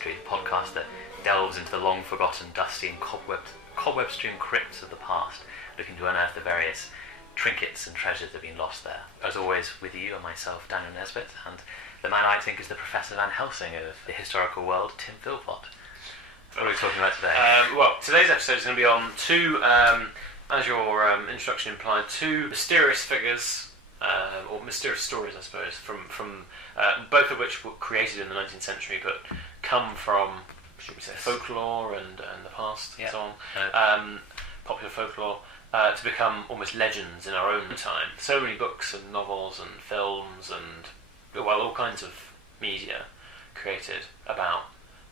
History, the podcast that delves into the long-forgotten, dusty and cobweb-strewn crypts of the past, looking to unearth the various trinkets and treasures that have been lost there. As always, with you and myself, Daniel Nesbitt, and the man I think is the Professor Van Helsing of the historical world, Tim Philpott. What are we talking about today? Well, today's episode is going to be on two, as your introduction implied, two mysterious figures, or mysterious stories, I suppose, from both of which were created in the 19th century, but come from, should we say, folklore and the past, and so on, popular folklore, to become almost legends in our own time. So many books and novels and films and, well, all kinds of media created about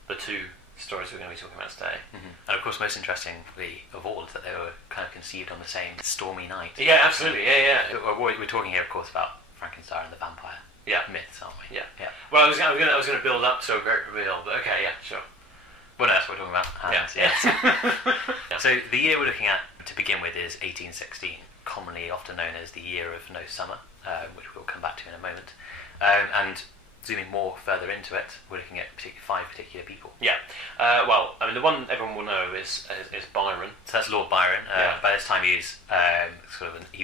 the two stories we're going to be talking about today. Mm-hmm. And of course, most interestingly of all is that they were kind of conceived on the same stormy night. Yeah, absolutely. Yeah. We're talking here, of course, about Frankenstein and the vampire myths, aren't we? Yeah. Well, I was going to build up to a great reveal, but okay, yeah, sure. Well, no, that's what we're talking about. Yeah. So the year we're looking at to begin with is 1816, commonly often known as the Year of No Summer, which we'll come back to in a moment. And zooming more further into it, we're looking at five particular people. Yeah. Well, I mean, the one everyone will know is Byron. So that's Lord Byron. By this time, he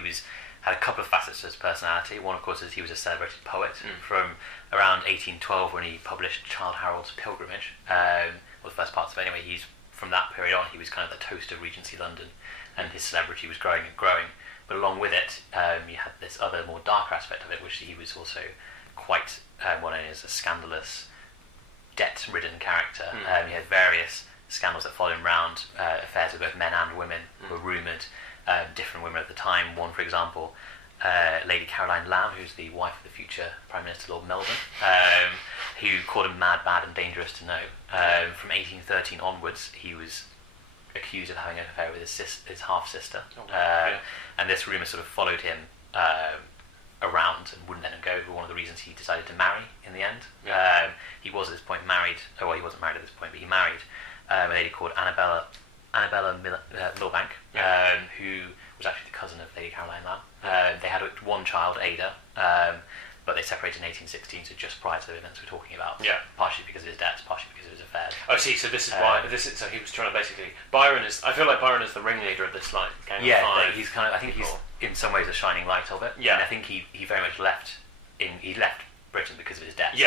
was had a couple of facets to his personality. One, of course, is he was a celebrated poet from around 1812 when he published Childe Harold's Pilgrimage. Well, the first parts of it, anyway. He's from that period on, he was kind of the toast of Regency London, and his celebrity was growing and growing. But along with it, you had this other, more dark aspect of it, which he was also quite well known as a scandalous, debt-ridden character. He had various scandals that followed him around, affairs with both men and women were rumoured, different women at the time. One, for example, Lady Caroline Lamb, who's the wife of the future Prime Minister Lord Melbourne, who called him mad, bad and dangerous to know. From 1813 onwards, he was accused of having an affair with his half-sister. And this rumour sort of followed him around and wouldn't let him go. One of the reasons he decided to marry in the end. He was at this point married. Well, he wasn't married at this point, but he married a lady called Annabella Milbank, who was actually the cousin of Lady Caroline Lamb. They had one child, Ada, but they separated in 1816, so just prior to the events we're talking about. Partially because of his debts, partially because of his affairs. Oh, see, so this is why. So he was trying to basically. I feel like Byron is the ringleader of this, like, gang of five. He's kind of. I think he's in some ways a shining light of it. Yeah. And I think he very much left Britain because of his debts. He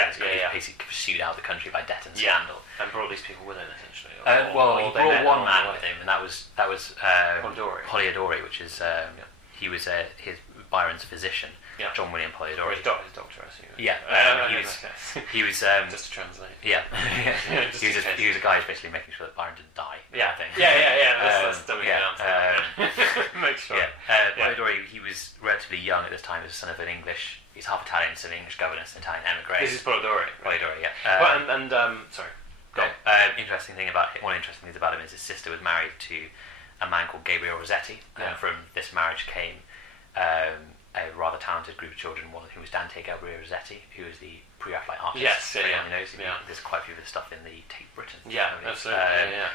basically pursued out of the country by debt and scandal. And brought these people with him, essentially. He brought one man with him, and that was Polidori, which is he was Byron's physician, John William Polidori. His doctor, I assume. He was just to translate. He was a guy who's basically making sure that Byron didn't die. That's dumbing it down. Make sure. Polidori, he was relatively young at this time. He was the son of an English. He's half Italian, son of an English governess, and Italian emigre. This is Polidori. Polidori, yeah. Sorry. One interesting thing about him is his sister was married to a man called Gabriel Rossetti, and from this marriage came a rather talented group of children, one of whom was Dante Gabriel Rossetti, who is the pre-Raphaelite artist. Yes, There's quite a few of his stuff in the Tate Britain. Yeah, absolutely.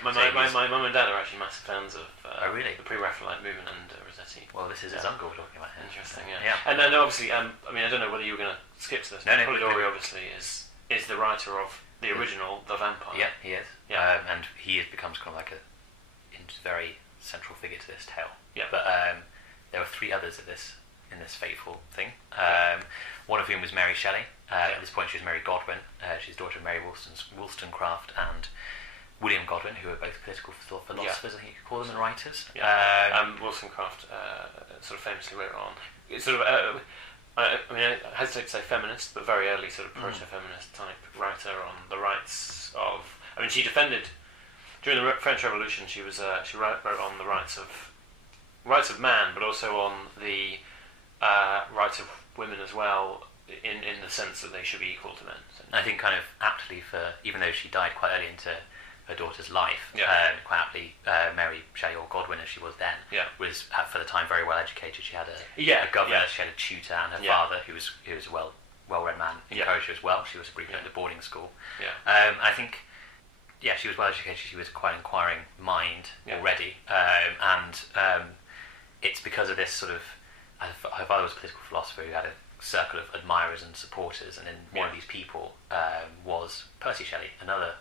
My mum and dad are actually massive fans of the pre-Raphaelite movement and Rossetti. Well, this is his uncle we're talking about here. Interesting, yeah. And then obviously, I don't know whether you were going to skip to this. No, Polidori obviously is the writer of the original, The Vampyre. Yeah, he is. Yeah. And he becomes kind of like a very central figure to this tale. Yeah. But there were three others in this fateful thing. One of whom was Mary Shelley. At this point, she was Mary Godwin. She's daughter of Mary Wollstonecraft and William Godwin, who were both political philosophers, I think you could call them, and writers. Wollstonecraft sort of famously wrote on. It's sort of. I hesitate to say feminist, but very early sort of proto-feminist type writer on the rights of. I mean, she defended during the French Revolution. She wrote on the rights of man, but also on the rights of women as well, in the sense that they should be equal to men. I think kind of aptly for, even though she died quite early into her daughter's life, quite aptly, Mary Shelley, or Godwin as she was then, was for the time very well educated. She had a governess, she had a tutor, and her father, who was a well-read man, encouraged her as well. She was briefly at the boarding school. I think, she was well educated. She was quite an inquiring mind already, and it's because of this sort of. Her father was a political philosopher who had a circle of admirers and supporters, and then one of these people was Percy Shelley, another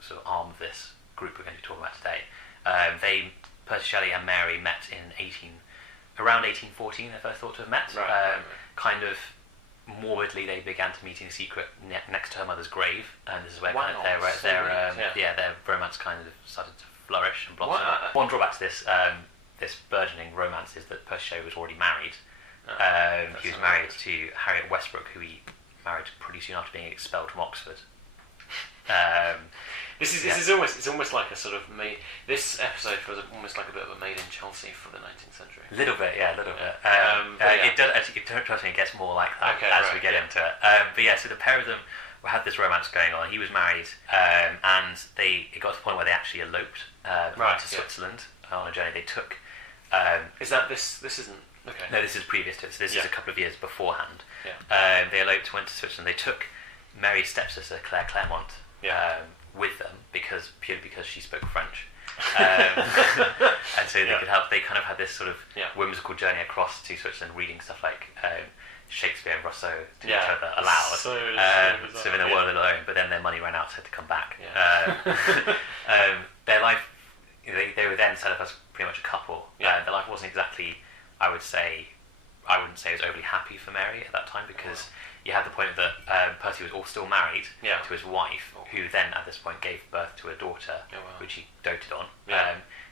sort of arm of this group we're going to be talking about today. Percy Shelley and Mary met in around 1814. They first thought to have met. Right. Kind of morbidly, they began to meet in secret next to her mother's grave, and this is where kind of their romance kind of started to flourish and blossom. One drawback to this burgeoning romance is that Percy Shelley was already married. He was married to Harriet Westbrook, who he married pretty soon after being expelled from Oxford. This is almost like a sort of this episode was almost like a bit of a made in Chelsea for the 19th century. A little bit. It does actually. Trust me, it gets more like that as we get into it. So the pair of them had this romance going on. He was married, and it got to the point where they actually eloped to Switzerland on a journey they took. Is that this? This isn't. Okay. No, this is previous to it. So this is a couple of years beforehand. Yeah. They eloped, went to Switzerland. They took Mary's stepsister Claire Clairmont with them purely because she spoke French, and so they could help. They kind of had this sort of whimsical journey across to Switzerland, reading stuff like Shakespeare and Rousseau to each other aloud. So in a world alone. But then their money ran out, so they had to come back. Their life, they were then set up as pretty much a couple. Their life wasn't exactly, I wouldn't say it was overly happy for Mary at that time, because you had the point that Percy was still married to his wife, who then at this point gave birth to a daughter, which he doted on.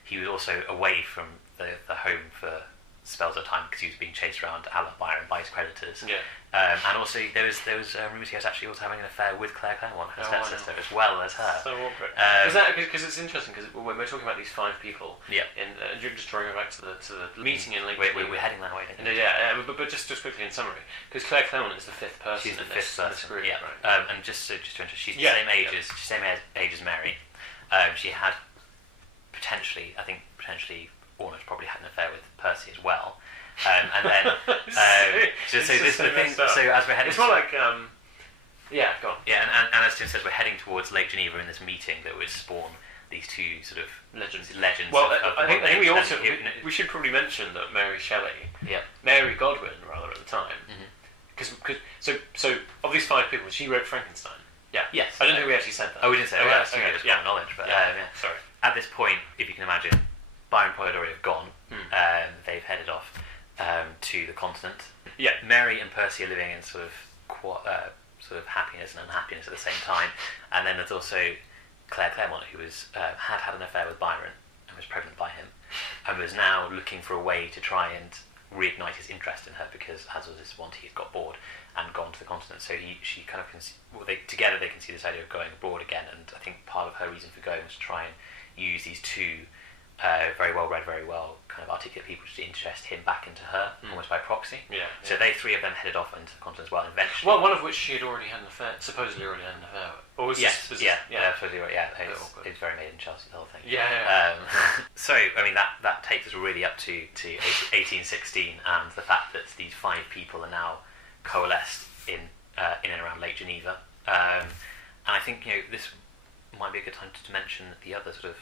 He was also away from the home for spells at the time because he was being chased around a la Byron by his creditors. And also there was rumours he was actually also having an affair with Claire Clairmont, her stepsister, as well as her. So awkward. Because it's interesting, because when we're talking about these 5 people, you're just drawing it back to the meeting in Lake Geneva. We're heading that way. But just quickly in summary, because Claire Clairmont is the 5th person. She's the fifth person. In this group, right? And just to interest, she's the same age as Mary. She had potentially almost probably had an affair with Percy as well. And then so this is the thing. So as we're heading, it's more like go on. And as Tim says, we're heading towards Lake Geneva in this meeting that would spawn these 2 sort of legends. Well, I think we should probably mention that Mary Shelley, Mary Godwin rather at the time, because so of these 5 people, she wrote Frankenstein. Yes. I don't think we actually said that. Oh, we didn't say that. That's common knowledge. But sorry. At this point, if you can imagine, Byron and Poe had already gone. They've headed off to the continent. Mary and Percy are living in sort of happiness and unhappiness at the same time. And then there's also Claire Clairmont, who had an affair with Byron and was pregnant by him, and was now looking for a way to try and reignite his interest in her, because as was his wont, he had got bored and gone to the continent. So she kind of together they can see this idea of going abroad again. And I think part of her reason for going was to try and use these 2 very well read, very well kind of articulate people to interest him back into her, almost by proxy. So they 3 of them headed off into the continent as well. Eventually, one of which she had already had an affair, supposedly already had an affair with. Or was supposedly right. It's very made in Chelsea, the whole thing. So I mean that takes us really up to 1816, and the fact that these 5 people are now coalesced in and around Lake Geneva. And I think this might be a good time to mention the other sort of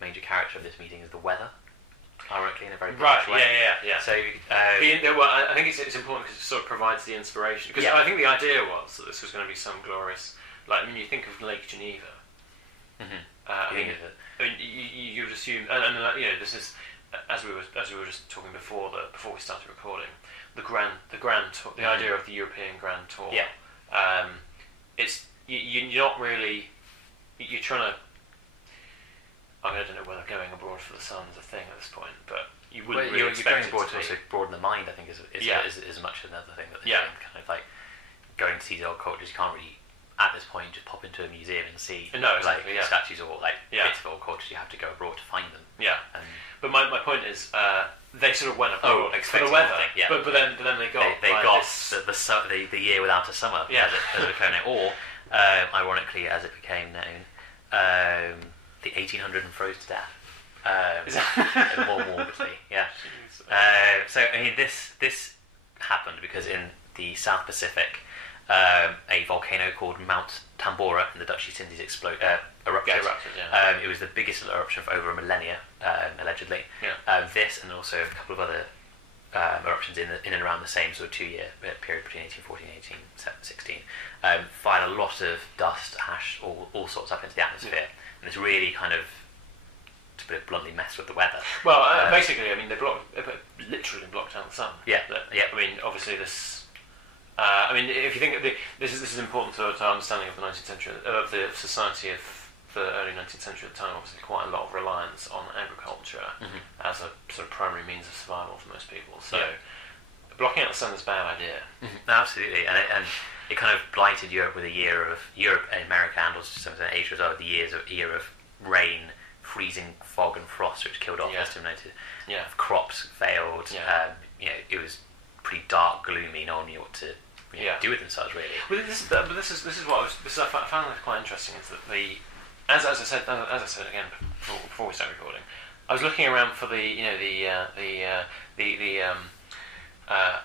major character of this meeting is the weather, ironically, in a very British way. So, I think it's important because it sort of provides the inspiration. Because I think the idea was that this was going to be some glorious, like when you think of Lake Geneva, you would assume, and this is as we were just talking before we started recording, the grand tour, the idea of the European Grand Tour. It's you're not really, you're trying to. I don't know whether going abroad for the sun is a thing at this point, but you wouldn't really expect you're going abroad to also broaden the mind. I think is much another thing that they're doing, kind of like going to see the old cultures. You can't really at this point just pop into a museum and see statues or bits of old cultures. You have to go abroad to find them. But my point is they sort of went abroad for the weather. But then they got the year without a summer. As it became known, or ironically as it became known. The 1800 and froze to death. More morbidly, so I mean, this happened because in the South Pacific, a volcano called Mount Tambora in the Dutch East Indies erupted. It was the biggest eruption for over a millennia, allegedly. This and also a couple of other eruptions in and around the same sort of 2-year period between 1814 and 1816, fired a lot of dust, ash, all sorts up into the atmosphere, and it's really kind of, to put it bluntly, messed with the weather. Well, basically, I mean, they literally blocked out the sun. Yeah. I mean, obviously this. I mean, if you think of this is important to our understanding of the 19th century, of the society of the early 19th century at the time. Obviously, quite a lot of reliance on agriculture as a sort of primary means of survival for most people. So, blocking out the sun is a bad idea. Absolutely, and it kind of blighted Europe with a year of Europe and America, and also to some extent Asia as well, a year of rain, freezing fog and frost, which killed off, as Tim noted. Yeah. Crops failed. Yeah. It was pretty dark, gloomy. No one knew what to do with themselves, really. Well, this is what I found quite interesting, is that as I said again before we started recording, I was looking around for the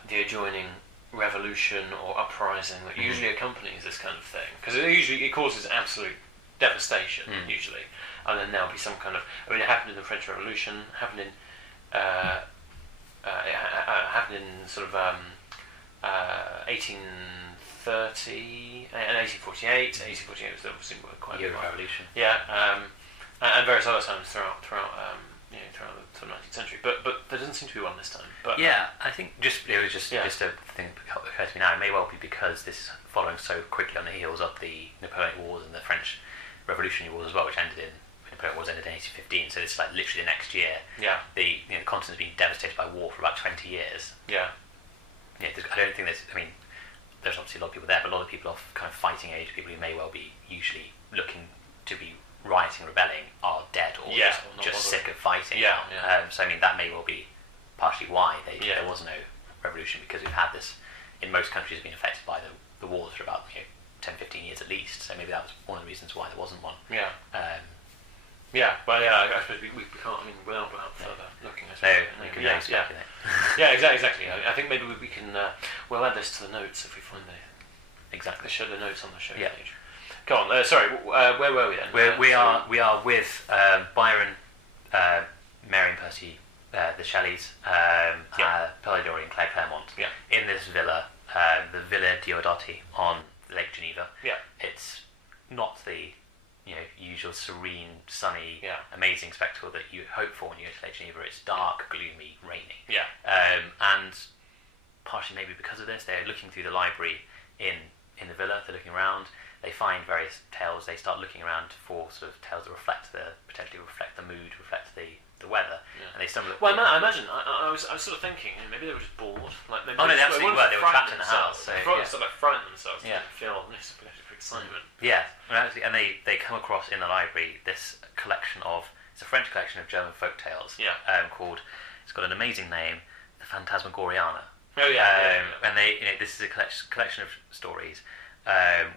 adjoining revolution or uprising that usually accompanies this kind of thing, because it causes absolute devastation usually, and then there'll be some kind of. I mean, it happened in the French Revolution. Happened in sort of 1830 and 1848. 1848 was obviously quite a year of revolution. Yeah, and various other times throughout the 19th century. But there doesn't seem to be one this time. But I think just a thing that occurred to me now. It may well be because this is following so quickly on the heels of the Napoleonic Wars and the French Revolutionary Wars as well, which ended in 1815. So it's like literally the next year. Yeah. The continent's been devastated by war for about 20 years. Yeah. I don't think there's. I mean, there's obviously a lot of people there, but a lot of people of kind of fighting age, people who may well be usually looking to be rioting, rebelling, are dead or just sick of fighting. Yeah. So I mean, that may well be partially why there was no revolution, because we've had this in most countries been affected by the wars for about 10-15 years at least. So maybe that was one of the reasons why there wasn't one. Yeah. I suppose we can't. I mean, without further looking, I suppose. No, we can only speculate. Yeah, exactly. I think maybe we can. We'll add this to the notes if we find the notes on the show page. Go on. Sorry, where were we then? We are with Byron, Mary and Percy, the Shelleys, Polidori and Claire Claremont. Yeah. In this villa, the Villa Diodati on Lake Geneva. Yeah. It's not the usual serene, sunny, amazing spectacle that you hope for when you go to Lake Geneva. It's dark, gloomy, rainy. Yeah. And partially maybe because of this, they're looking through the library in the villa. They're looking around. They find various tales. They start looking around for sort of tales that potentially reflect the mood, reflect the weather. Yeah. And they stumble. Well, I imagine I was sort of thinking maybe they were just bored. Like maybe they absolutely were. They were trapped in the house. So they sort of frightened themselves. To feel this excitement. Yeah, and they come across in the library this collection of. It's a French collection of German folk tales. Yeah. Called. It's got an amazing name, the Phantasmagoriana. Oh yeah. And this is a collection of stories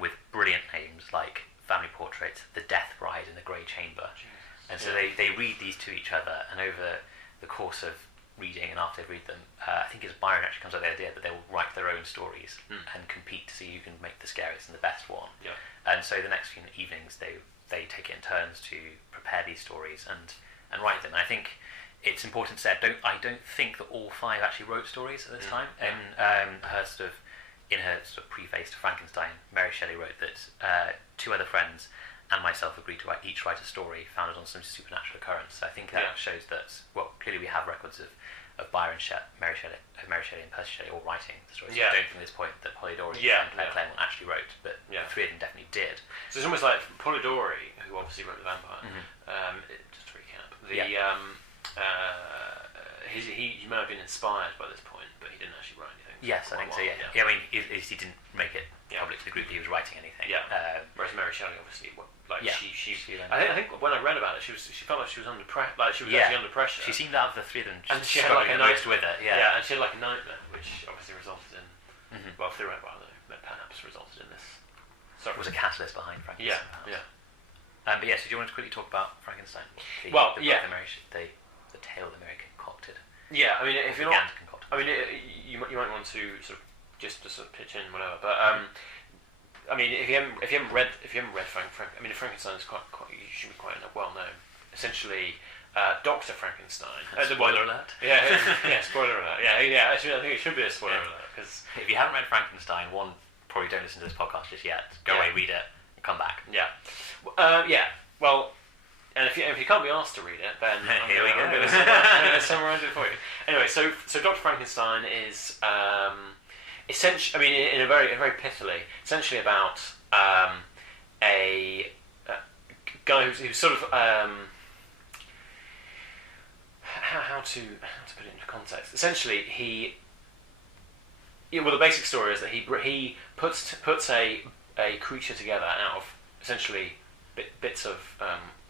with brilliant names like Family Portrait, The Death Bride, and The Grey Chamber. And so they read these to each other, and over the course of reading and after they read them, I think it's Byron actually comes up with the idea that they will write their own stories and compete to see who can make the scariest and the best one. Yeah. And so the next few evenings they take it in turns to prepare these stories and write them. And I think it's important to say I don't think that all five actually wrote stories at this time. And in her preface to Frankenstein, Mary Shelley wrote that two other friends and myself agreed to each write a story founded on some supernatural occurrence. So I think that shows that, well, clearly we have records of Byron, Mary Shelley and Percy Shelley all writing the stories. So I don't think at this point that Polidori and Claire Claremont actually wrote, but the three of them definitely did. So it's almost like Polidori, who obviously wrote The Vampyre, just to recap, he might have been inspired by this point, but he didn't actually write anything. Yes, I think so, yeah. I mean, at least he didn't make it public to the group that he was writing anything. Yeah. Whereas Mary Shelley, obviously, I think when I read about it, she felt like she was under pressure. Like she was actually under pressure. She seemed out of the three of them, and she had like a nightmare with her. Yeah, and she had like a nightmare, which obviously resulted in, well, theoretically, perhaps resulted in this. It was a catalyst behind Frankenstein. Yeah. But so do you want to quickly talk about Frankenstein? The tale that Mary concocted. Yeah, I mean, if you're not, I mean, you might want to sort of just to sort of pitch in whatever, but I mean, if you haven't read Frankenstein is quite you should be quite well known. essentially Dr. Frankenstein. Spoiler alert. Yeah, spoiler alert. Yeah. Actually, I think it should be a spoiler alert because if you haven't read Frankenstein, probably don't listen to this podcast just yet. Go away, read it, and come back. Yeah. Well, and if you can't be asked to read it, then I'm going to summarise it for you. Anyway, so Dr. Frankenstein is essentially, I mean, in a very pithily, essentially about a guy who's sort of how to put it into context. Essentially, the basic story is that he puts a creature together out of essentially bits of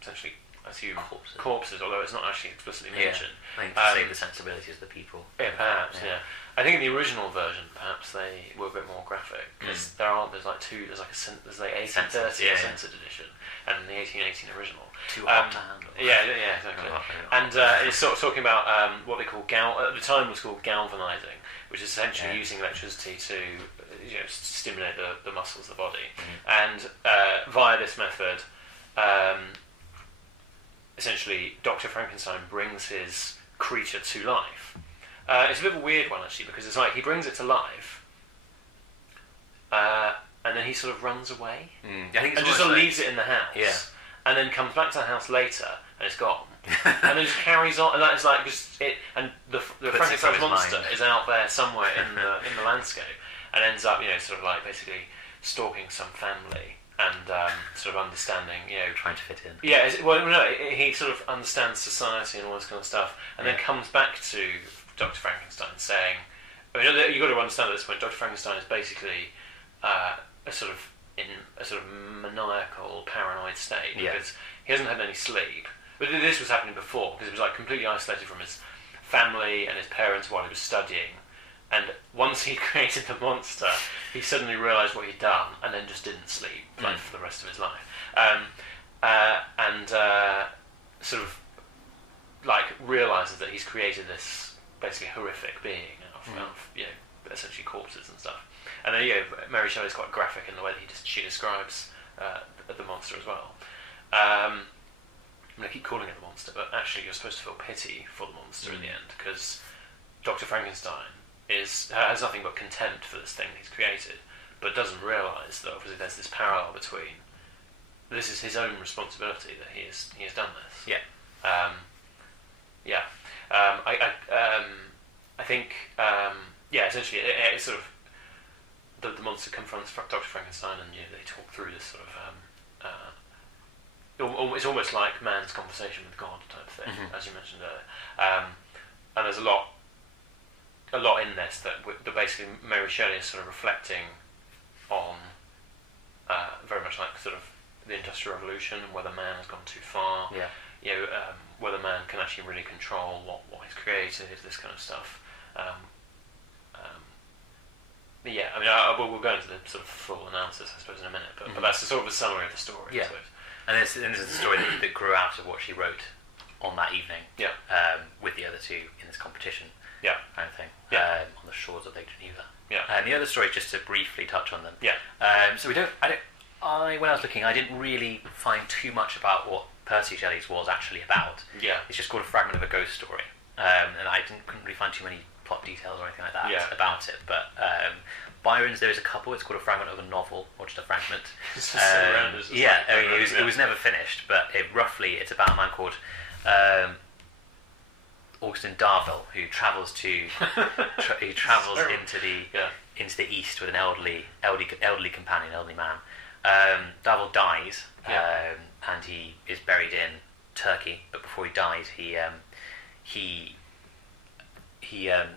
essentially, I assume, corpses, although it's not actually explicitly mentioned. I think to save the sensibilities of the people. Yeah, perhaps. Yeah. I think in the original version, perhaps they were a bit more graphic because there's like a censored edition and the 1818 original. Too hot to handle. Yeah, exactly. And it's sort of talking about what they call at the time was called galvanizing, which is essentially using electricity to stimulate the muscles of the body, and via this method. Essentially, Dr. Frankenstein brings his creature to life. It's a bit of a weird one, actually, because it's like he brings it to life, and then he sort of runs away, I think and just sort of leaves it in the house, and then comes back to the house later, and it's gone, and then just carries on, and that is like just it, and the Frankenstein's monster is out there somewhere in the landscape, and ends up, sort of like basically stalking some family. And sort of understanding, trying to fit in. Yeah, he sort of understands society and all this kind of stuff, and then comes back to Dr. Frankenstein saying, you've got to understand at this point, Dr. Frankenstein is basically a sort of maniacal, paranoid state because he hasn't had any sleep. But this was happening before because he was like completely isolated from his family and his parents while he was studying. And once he created the monster, he suddenly realised what he'd done, and then just didn't sleep for the rest of his life. And sort of like realises that he's created this basically horrific being out of essentially corpses and stuff. And then Mary Shelley's quite graphic in the way that she describes the monster as well. I'm going to keep calling it the monster, but actually you're supposed to feel pity for the monster in the end because Dr. Frankenstein has nothing but contempt for this thing he's created, but doesn't realise that obviously there's this parallel between this is his own responsibility that he has done this. I think essentially it's sort of the monster confronts Dr. Frankenstein, and they talk through this sort of it's almost like man's conversation with God type thing, as you mentioned earlier, and there's a lot in this that basically Mary Shelley is sort of reflecting on very much like sort of the Industrial Revolution and whether man has gone too far. Whether man can actually really control what he's created, this kind of stuff. We'll go into the sort of full analysis, I suppose, in a minute. But that's sort of a summary of the story. I suppose. And this is the story that grew out of what she wrote on that evening. With the other two in this competition. Kind of thing. On the shores of Lake Geneva. And the other story, just to briefly touch on them. So when I was looking, I didn't really find too much about what Percy Shelley's was actually about. It's just called a fragment of a ghost story, and I couldn't really find too many plot details or anything like that about it. But Byron's, there is a couple. It's called a fragment of a novel, or just a fragment. It was never finished, but it's about a man called Augustin Darville, who travels into the east with an elderly companion, elderly man. Darville dies, and he is buried in Turkey. But before he dies, he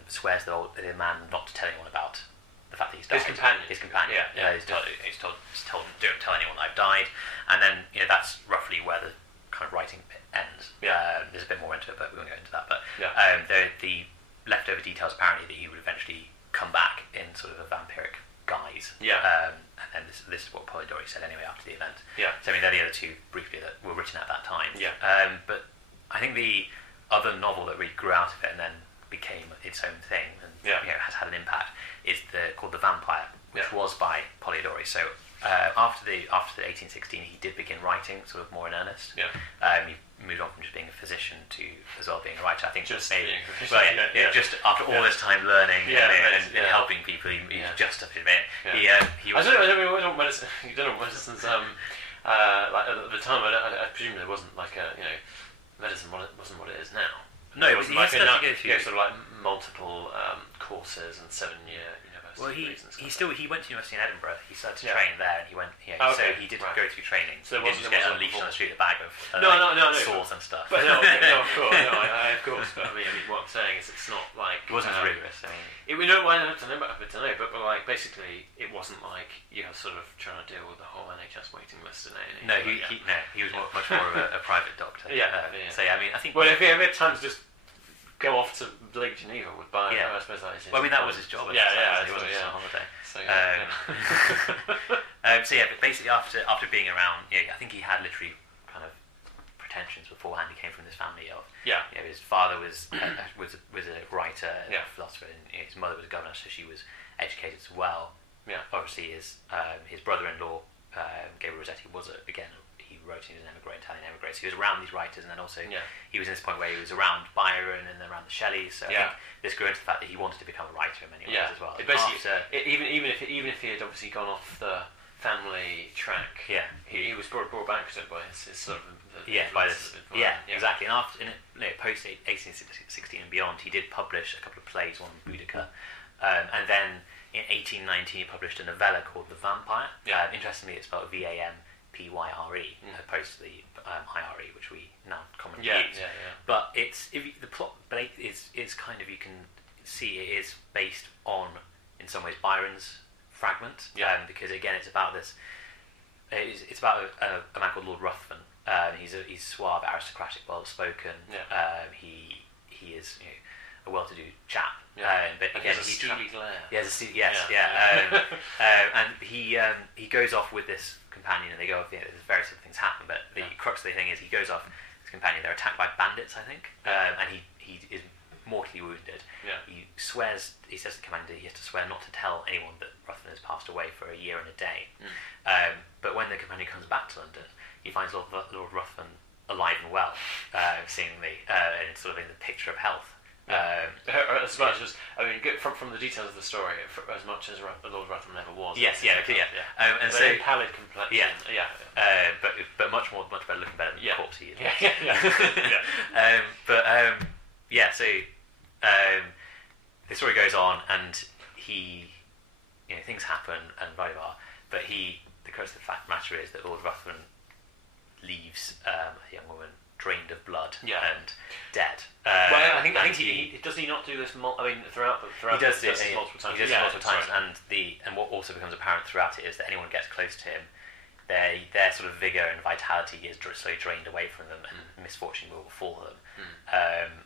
swears the man not to tell anyone about the fact that he's died. His companion. He's told, don't tell anyone that I've died. And then that's roughly where the kind of writing bit ends. There's a bit more into it, but we won't go into that. But the leftover details apparently that he would eventually come back in sort of a vampiric guise. And this is what Polidori said anyway after the event. So I mean, they're the other two briefly that were written at that time. But I think the other novel that really grew out of it and then became its own thing and has had an impact is called The Vampyre, which was by Polidori. So after the 1816, he did begin writing sort of more in earnest. Yeah. He moved on from just being a physician to as well being a writer. I think Just maybe, being a physician, well, just after all this time learning and helping people, he's just up to it. He was. I don't know medicine. You don't know medicine's like at the time. I presume there wasn't like a medicine wasn't what it is now. No, it wasn't like sort of like multiple courses and 7-year university. Well, he went to university in Edinburgh. He started to train there, and he went. So he did go through training. So he didn't just get unleashed on the street a bag of swords and stuff. But no, of course, of course. But I mean, what I'm saying is, it's not like it wasn't as rigorous. I mean, we don't. I don't know, but like basically, it wasn't like sort of trying to deal with the whole NHS waiting list and anything. No, he was much more of a private doctor. So I mean, I think. Well, if he had time to just go off to Lake Geneva with Byron. I suppose that is. Well, I mean, that was his job. He wasn't just on holiday. But basically, after being around, I think he had literally kind of pretensions beforehand. He came from this family of his father was a writer, a philosopher, and his mother was a governor, so she was educated as well. Yeah. Obviously, his brother-in-law Gabriel Rossetti was he wrote, he was an Italian emigrant, so he was around these writers, and then also he was in this point where he was around Byron and around the Shelleys, so I think this grew into the fact that he wanted to become a writer in many ways as well. Even if he had obviously gone off the family track, he was brought back to it by his sort of exactly. And after post 1816 and beyond, he did publish a couple of plays, one Boudica, and then in 1819 he published a novella called The Vampyre. Interestingly, it's spelled Vampyre, opposed to the IRE, which we now commonly use. But the plot is kind of, you can see it is based on, in some ways, Byron's fragment. Because again, it's about this. It's about a man called Lord Ruthven. He's suave, aristocratic, well spoken. He is a well-to-do chap. But again, he has a steely glare. And he goes off with this companion, and they go off. There's various other things happen, but the crux of the thing is he goes off with his companion. They're attacked by bandits, I think, and he is mortally wounded. He swears. He says to the commander he has to swear not to tell anyone that Ruthven has passed away for a year and a day. But when the companion comes back to London, he finds Lord Ruthven alive and well, seemingly, and sort of in the picture of health. As much as from the details of the story, as much as Lord Ruthven never was. And so pallid complexion. But much better looking, better than the corpse he is. So the story goes on, and things happen, and blah blah. But the crux of the matter is that Lord Ruthven leaves a young woman drained of blood and dead. I think he does he not do this? Throughout he does this multiple times. He does it multiple times, right. and what also becomes apparent throughout it is that anyone who gets close to him, their sort of vigor and vitality is slowly drained away from them, and misfortune will befall them,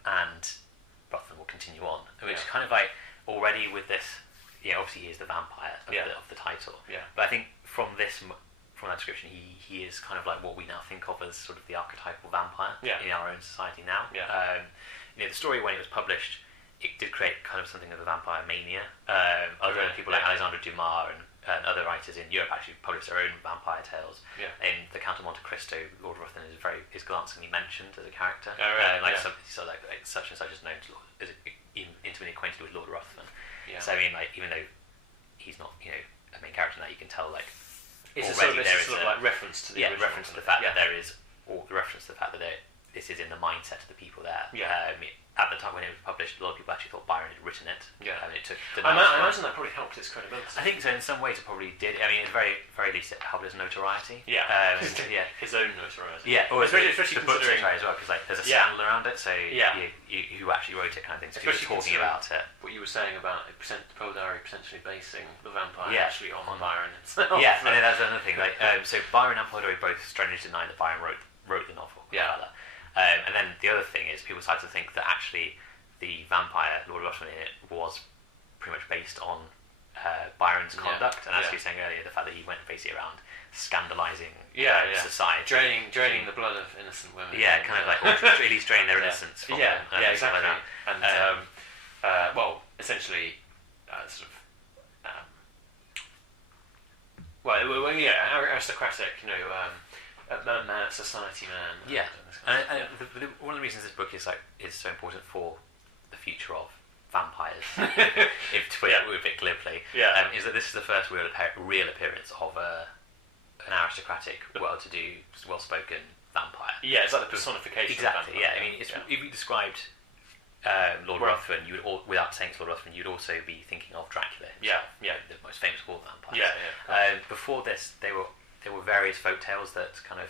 and Ruthven will continue on, which is kind of like already with this. Obviously he is the vampire of the title, but I think from that description, he is kind of like what we now think of as sort of the archetypal vampire in our own society now. The story, when it was published, it did create kind of something of a vampire mania. Other people like Alexandre Dumas and other writers in Europe actually published their own vampire tales. In The Count of Monte Cristo, Lord Ruthven is glancingly mentioned as a character. Such and such is known as intimately acquainted with Lord Ruthven. So I mean, like, even though he's not a main character now, you can tell like. It's a sort of like reference to the reference to the fact that there is, or the reference to the fact that this is in the mindset of the people there. At the time when it was published, a lot of people actually thought Byron had written it. It took. I imagine that probably helped its credibility. I think so. In some ways, it probably did. I mean, at the very least, it helped his notoriety. His own notoriety. Or especially the book's notoriety as well, because like there's a scandal around it. So who actually wrote it, kind of thing. So people talking about it. What you were saying about Poe Diary potentially basing the vampire actually on Byron himself. And then that's another thing. Like, so Byron and Poe Diary both strongly deny that Byron wrote the novel. And then the other thing is, people started to think that actually the vampire, Lord Ruthven, in it was pretty much based on Byron's conduct, and as you were saying earlier, the fact that he went basically around scandalising society, draining the blood of innocent women. Kind of like, or at least drain their innocence from them. Exactly. Like and essentially, sort of. aristocratic, society man. Yeah, and one of the reasons this book is so important for the future of vampires, if to put it a bit glibly, is that this is the first real appearance of an aristocratic, well-to-do, well-spoken vampire. Yeah, it's like the personification. Exactly. Of yeah, I mean, if you described Lord Ruthven, you would, without saying it's Lord Ruthven, you'd also be thinking of Dracula. Yeah, the most famous of all vampires. Yeah. Before this, there were various folk tales that kind of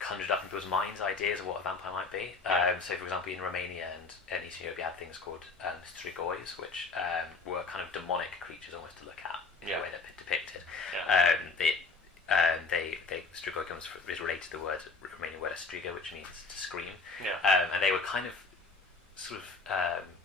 conjured up in people's minds ideas of what a vampire might be. So, for example, in Romania and Eastern Europe, you had things called strigois, which were kind of demonic creatures almost to look at, the way they're depicted. Strigoi is related to the Romanian word strigo, which means to scream. And they were kind of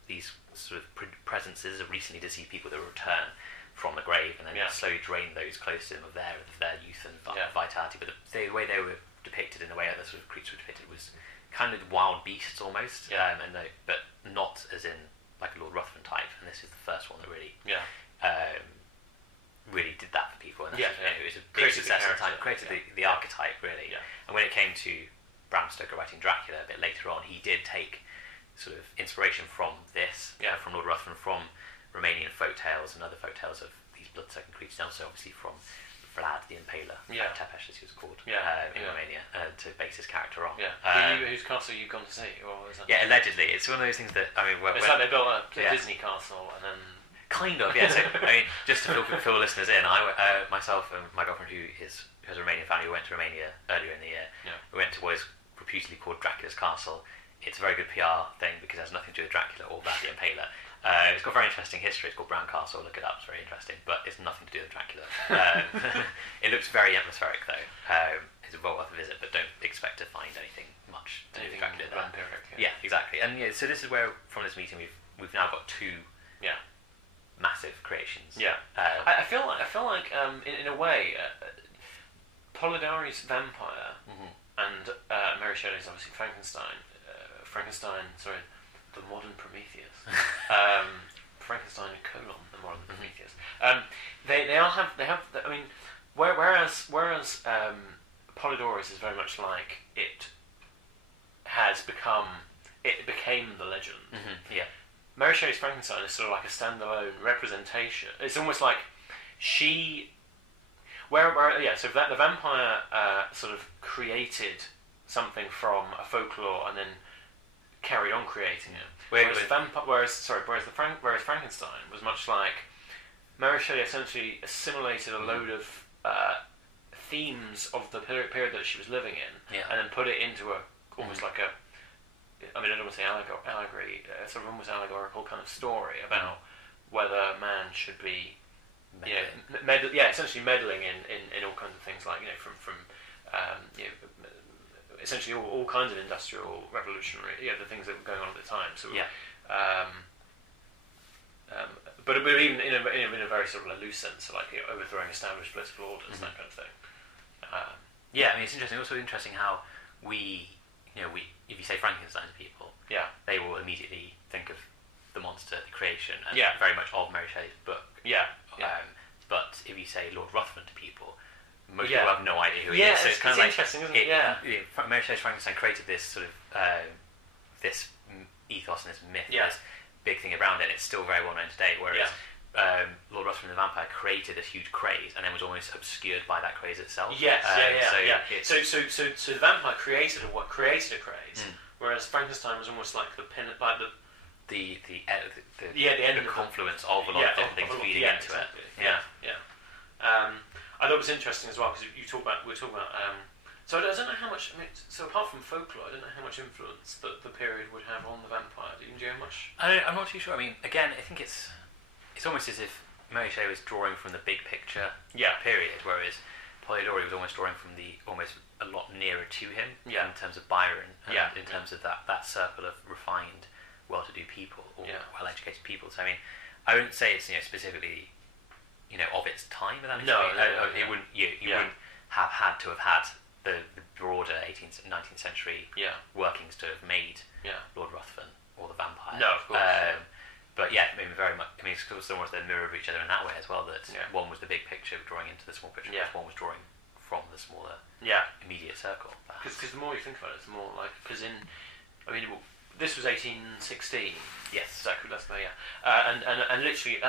these sort of presences of recently deceased people that return from the grave and then slowly drain those close to them of their youth and vitality. But the way they were depicted in the way other sort of creatures were depicted was kind of wild beasts almost, but not as in like a Lord Ruthven type. And this is the first one that really really did that for people. And it was a big success at the time. Created the archetype really. And when it came to Bram Stoker writing Dracula a bit later on, he did take sort of inspiration from this, from Lord Ruthven, from Romanian folk tales and other folk tales of these blood-sucking creatures, and also obviously from Vlad the Impaler, Tepesh as he was called, in Romania, to base his character on. Whose castle have you gone to see? Or is that allegedly. It's one of those things that, I mean... It's like they built a Disney castle and then... Kind of, yeah. So, I mean, just to fill listeners in, myself and my girlfriend, who has a Romanian family, we went to Romania earlier in the year. We went to what is reputedly called Dracula's Castle. It's a very good PR thing because it has nothing to do with Dracula or Vlad the Impaler. It's got a very interesting history. It's called Brown Castle. Look it up. It's very interesting, but it's nothing to do with Dracula. It looks very atmospheric, though. It's well worth a visit, but don't expect to find anything much to do with Dracula there. Vampiric, yeah, exactly. And so this is where, from this meeting, we've now got two massive creations. I feel like in a way, Polidori's Vampire and Mary Shelley's obviously Frankenstein. The modern Prometheus. Frankenstein and colon, the modern Prometheus. They have. I mean, whereas Polydorus is very much like it became the legend. Mary Shelley's Frankenstein is sort of like a standalone representation. It's almost like she, so that the vampire sort of created something from a folklore and then carried on creating it. Whereas Frankenstein was much like Mary Shelley essentially assimilated a load of themes of the period that she was living in, and then put it into almost like a, I mean, I don't want to say allegory, sort of almost allegorical kind of story about whether man should be, essentially meddling in all kinds of things, like from essentially all kinds of industrial revolutionary, the things that were going on at the time. So but even in a very sort of a loose sense, like overthrowing established political orders, that kind of thing. I mean, it's interesting. Also interesting how we if you say Frankenstein to people, they will immediately think of the monster, the creation, and very much of Mary Shelley's book. But if you say Lord Ruthven to people, most people have no idea who he is. So it's kind of like interesting, isn't it? Mary Shelley's Frankenstein created this sort of this ethos and this myth, this big thing around it. And it's still very well known today. Whereas Lord Ruthven the Vampire created this huge craze and then was almost obscured by that craze itself. So the vampire created a craze, whereas Frankenstein was almost like the pin, like the end of confluence of a lot of different things feeding into it. I thought it was interesting as well because we were talking about. So I don't know how much. I mean, so apart from folklore, I don't know how much influence the period would have on the vampire. Do you know much? I'm not too sure. I mean, again, I think it's almost as if Mary Shelley was drawing from the big picture period, whereas Polidori was almost drawing from almost a lot nearer to him in terms of Byron, in terms of that circle of refined, well-to-do people or well-educated people. So I mean, I wouldn't say it's specifically of its time. It wouldn't. You wouldn't have had to have had the broader 18th and 19th century workings to have made Lord Ruthven or the Vampire. No, of course. But yeah, I mean, very much. I mean, it's almost the mirror of each other in that way as well. That one was the big picture drawing into the small picture, one was drawing from the smaller immediate circle. Because the more you think about it, the more like this was 1816. Yes, exactly. That's and literally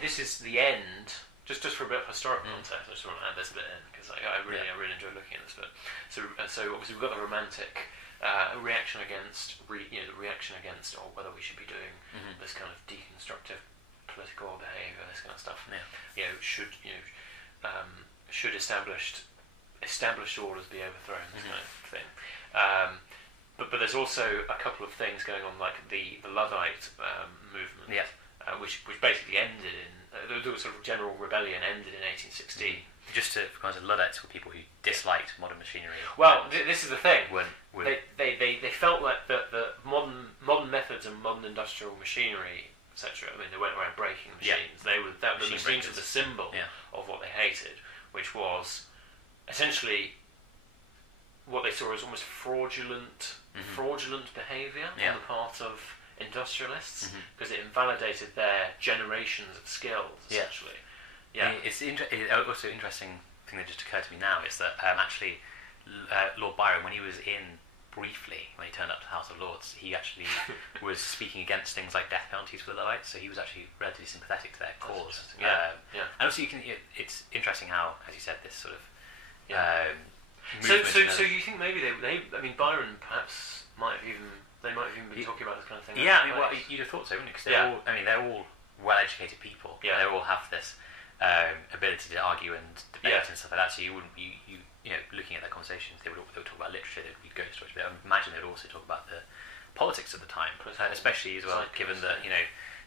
this is the end. Just for a bit of historical context, I just want to add this bit in because I really enjoy looking at this bit. So obviously we've got the romantic reaction against the reaction against whether we should be doing this kind of deconstructive political behaviour, this kind of stuff. Should established orders be overthrown, this kind of thing. But there's also a couple of things going on, like the Luddite movement, which basically ended in the sort of general rebellion ended in 1816. Just to because the Luddites were people who disliked modern machinery. Well, this is the thing. They felt like the modern methods and modern industrial machinery, etc. I mean, they went around breaking machines. The machines were the symbol of what they hated, which was essentially what they saw as almost fraudulent behaviour on the part of industrialists, because it invalidated their generations of skills, essentially. It's also interesting thing that just occurred to me now is that actually Lord Byron, when he was in briefly, when he turned up to the House of Lords, he actually was speaking against things like death penalties for the Luddites, so he was actually relatively sympathetic to their cause. And also it's interesting how, as you said, this sort of so you think maybe they I mean, Byron perhaps might have even been talking about this kind of thing. Yeah, I mean, well, you'd have thought so, wouldn't you? Because they're all well-educated people. They all have this ability to argue and debate and stuff like that. So you wouldn't, looking at their conversations, they would talk about literature, they would read ghost stories, but I imagine they would also talk about the politics of the time, especially as well, given that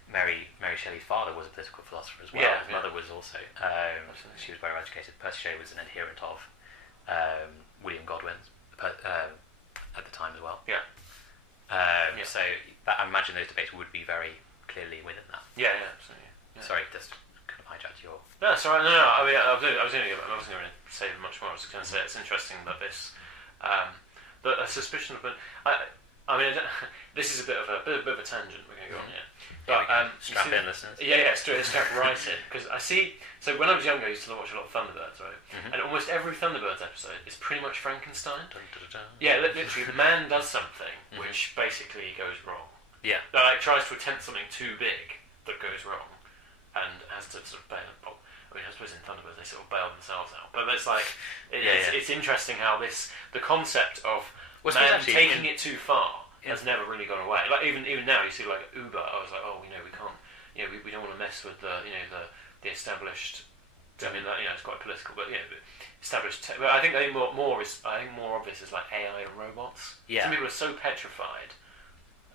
Mary Shelley's father was a political philosopher as well. His mother was also. She was very well educated. Percy Shelley was an adherent of William Godwin at the time as well. So I imagine those debates would be very clearly within that. Absolutely. Sorry, just kind of hijacked your. No, sorry. No. I mean, I wasn't going to say much more. I was going to say it's interesting that this, that a suspicion of, I mean, this is a bit of a tangent we're going to go on here. But strap in, listeners. Strap right in, because I see. So when I was younger, I used to watch a lot of Thunderbirds, right? And almost every Thunderbirds episode is pretty much Frankenstein. Dun, dun, dun, dun. Yeah, literally, the man does something which basically goes wrong. Yeah, like tries to attempt something too big that goes wrong, and has to sort of bail. I mean, I suppose in Thunderbirds they sort of bail themselves out. But it's like it's interesting how the concept of man taking it too far has never really gone away. Like even now, you see like Uber. I was like, we can't. We don't want to mess with the established. I mean, it's quite political, but established. But I think more of this is like AI and robots. Yeah. Some people are so petrified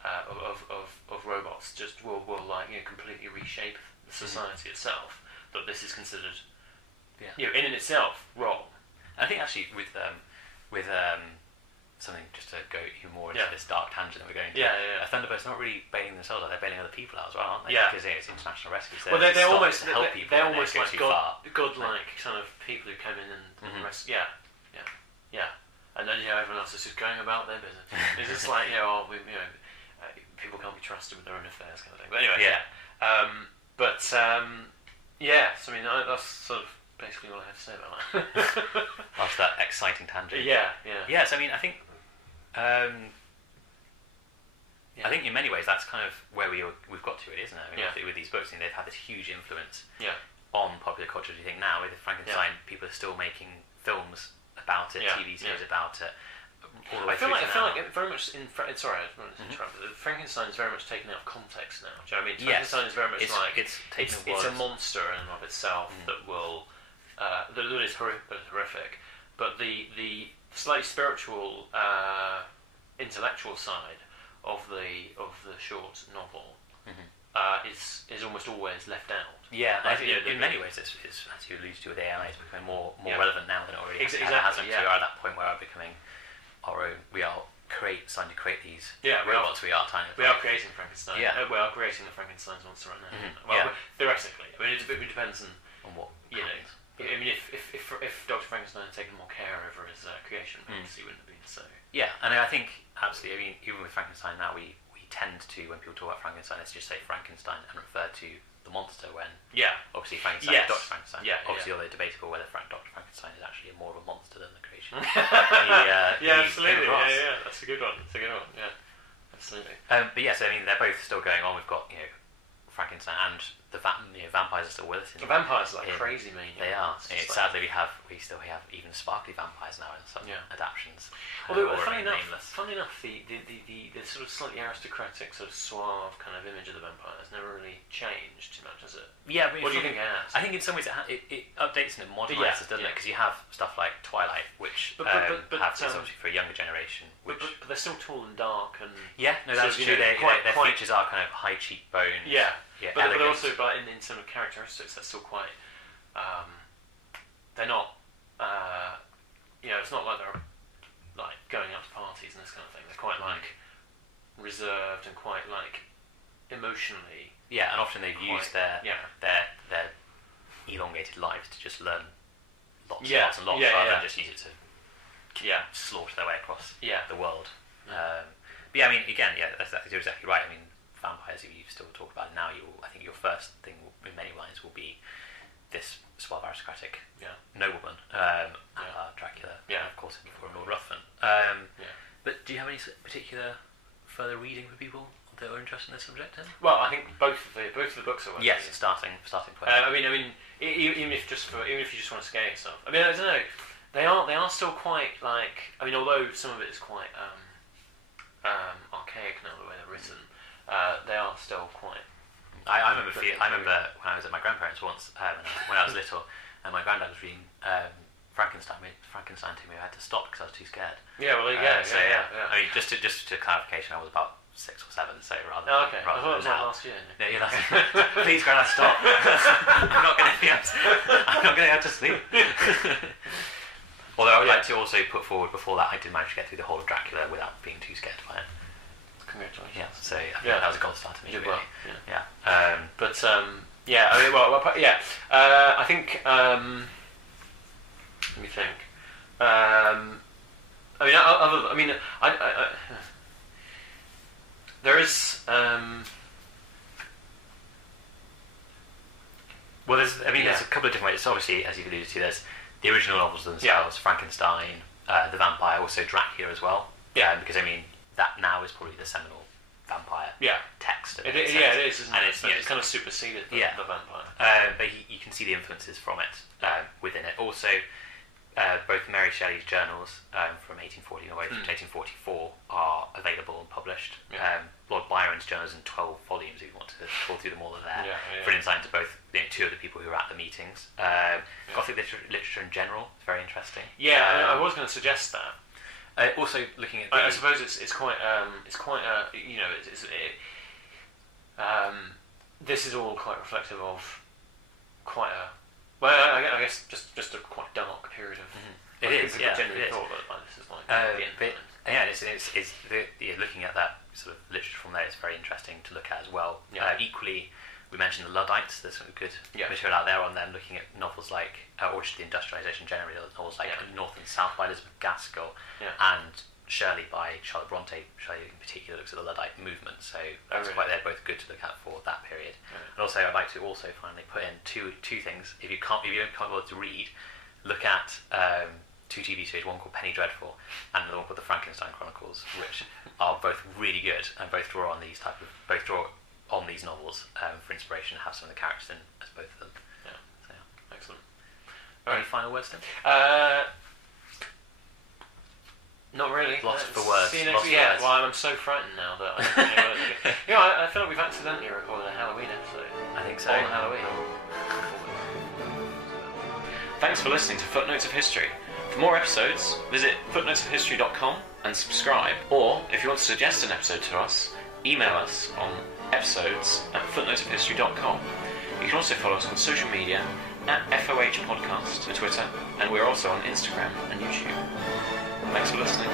of robots, just will like completely reshape the society itself. That this is considered, in itself wrong. I think actually with something just to go even more into this dark tangent that we're going to. Thunderbirds not really bailing themselves out; they're bailing other people out as well, aren't they? Because it's international rescue. So they're almost help people. They're almost like godlike kind of people who come in and rescue. And then everyone else is just going about their business. It's just like people can't be trusted with their own affairs, kind of thing. But anyway, so I mean that's sort of basically all I have to say about that. After that exciting tangent. Yes, I mean, I think I think in many ways that's kind of where we've got to, isn't it? I mean, with these books, they've had this huge influence on popular culture. Do you think now with Frankenstein, people are still making films about it, TV series about it, all the way through to now? I feel like it very much sorry, I don't want to interrupt. Frankenstein is very much taken out of context now. Do you know what I mean? Frankenstein is very much it's a monster in and of itself that will that is horrific, but the slightly spiritual, intellectual side of the short novel is almost always left out. In many ways, it's as you alluded to with AI, it's becoming more relevant now than it already has. We are at that point where we're becoming our own. We are starting to create these robots. We are creating Frankenstein. We are creating the Frankenstein's monster right now. Theoretically, I mean, it depends on what happens. I mean, if Dr. Frankenstein had taken more care over his creation, he wouldn't have been so. Yeah, and I think absolutely. I mean, even with Frankenstein now, we tend to, when people talk about Frankenstein, let's just say Frankenstein and refer to the monster when obviously Frankenstein is Dr. Frankenstein. Obviously, although debatable whether Dr. Frankenstein is actually more of a monster than the creation. Absolutely. Yeah, that's a good one. Yeah, absolutely. But yes, I mean they're both still going on. We've got Frankenstein and the vampires are still with us. The vampires are crazy, man. They are. Sadly, we still have even sparkly vampires now in some adaptations. Although, funny enough, the sort of slightly aristocratic, sort of suave kind of image of the vampire has never really changed too much, has it? Yeah, but what do you think it has? I think in some ways it updates and it modernises, doesn't it? Because you have stuff like Twilight, which but it's obviously for a younger generation. But they're still tall and dark and that's true. Their features are kind of high cheekbones. But they're also, in terms of characteristics, they're still quite. They're not. It's not like they're like going out to parties and this kind of thing. They're quite like reserved and quite like emotionally. Yeah, and often they've used their elongated lives to just learn lots and lots rather than just use it to slaughter their way across the world. But I mean, again, you're exactly right. I mean, vampires, if you still talk about it now, I think your first thing in many lines will be this suave aristocratic nobleman, Dracula, and of course before Lord Ruthven. But do you have any particular further reading for people that are interested in this subject? Well, I think both of the books are worth reading. Starting point. I mean, even if you just want to scare yourself. I mean, I don't know. They are still quite like. I mean, although some of it is quite archaic now the way they're written, they are still quite. I remember when I was at my grandparents once when I was little, and my granddad was reading Frankenstein to me. I had to stop because I was too scared. Yeah, well, there you go. I mean, just to clarification, I was about 6 or 7, so rather. Oh, okay. Rather I thought it was like last year. Please, Granddad, stop. I'm not going to be able to sleep. Although I would like to also put forward, before that, I did manage to get through the whole of Dracula without being too scared by it. Congratulations. Yeah, so I think that was a gold star to me. You did really. well. Yeah. I think. Let me think. There is. There's a couple of different ways. Obviously, as you've alluded to, there's the original novels themselves, Frankenstein, the Vampire, also Dracula as well. Because that now is probably the seminal vampire text. It is, isn't it? It's kind of superseded the Vampire. But you can see the influences from it within it. Also, both Mary Shelley's journals from 1840 away to 1844 are available and published. Lord Byron's journals in 12 volumes, if you want to pull through them all, are there. For an insight into both two of the people who were at the meetings. Gothic literature in general is very interesting. I was going to suggest that. Also, looking at I suppose it's quite this is all quite reflective of quite a I guess just a quite dark period of. It is. Generally thought that this is like the end. Looking at that sort of literature from there, it's very interesting to look at as well. Equally, we mentioned the Luddites. There's some good material out there on them, looking at novels like, or just the industrialisation generally, novels like North and South by Elizabeth Gaskell, and Shelley by Charlotte Bronte. Shelley in particular looks at the Luddite movement, so that's they're both good to look at for that period. And also, I'd like to also finally put in two things. If you don't bother to read, look at 2 TV series, one called Penny Dreadful and another one called The Frankenstein Chronicles, which are both really good and both draw on these novels for inspiration, and have some of the characters in as both of them. Excellent. Any final words, Tim? Not really. Lost for words. See you next week. Yeah, well, I'm so frightened now that I don't know what to do. I feel like we've accidentally recorded a Halloween episode. I think so. On Halloween. Thanks for listening to Footnotes of History. For more episodes, visit footnotesofhistory.com and subscribe. Or, if you want to suggest an episode to us, email us on episodes@footnotesofhistory.com. You can also follow us on social media @FOH Podcast on Twitter, and we're also on Instagram and YouTube. Thanks for listening.